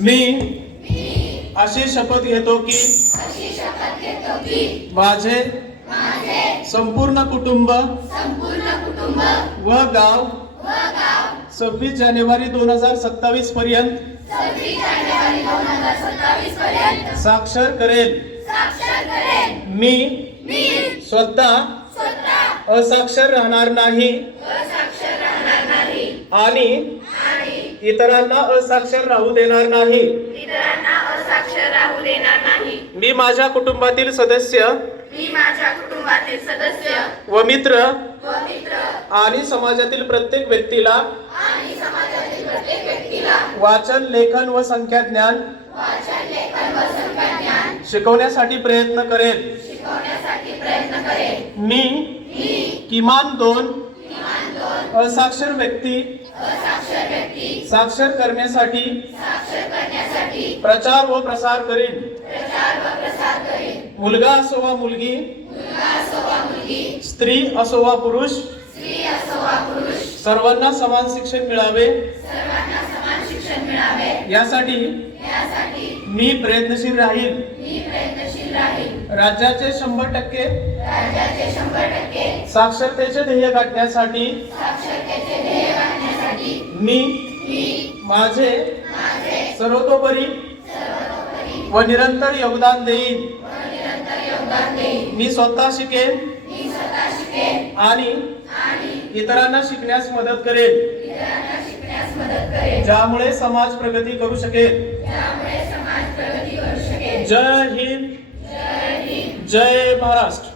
मी अशी शपथ घेतो की माझे संपूर्ण कुटुंब व गाव सव्वीस जानेवारी दोन हजार सत्तावीस पर्यंत साक्षर करेल. मी स्वतः असाक्षर राहणार नाही आणि इतरांना असाक्षर राहू देणार नाही. इतरांना असाक्षर राहू देणार नाही. मी माझ्या कुटुंबातील सदस्य मी माझ्या कुटुंबातील सदस्य व मित्र व मित्र आणि समाजातील प्रत्येक व्यक्तीला आणि समाजातील प्रत्येक व्यक्तीला वाचन लेखन व संख्या ज्ञान वाचन लेखन व संख्या ज्ञान शिकवण्यासाठी प्रयत्न करेल शिकवण्यासाठी प्रयत्न करेन. मी किमान दोन असाक्षर व्यक्ती साक्षर करण्यासाठी प्रचार व प्रसार करीन. मुलगा असो वा मुलगी स्त्री असो वा पुरुष सर्वांना समान शिक्षण मिळावे. यासाठी मी प्रयत्नशील राहील. राज्याचे शंभर टक्के साक्षरतेचे ध्येय गाठण्यासाठी मी माझे सर्वतोपरी व निरंतर योगदान देईन. मी स्वतः शिकेन आणि इतरांना शिकण्यास मदत करेन. ज्यामुळे समाज प्रगती करू शकेल. जय हिंद. जय महाराष्ट्र.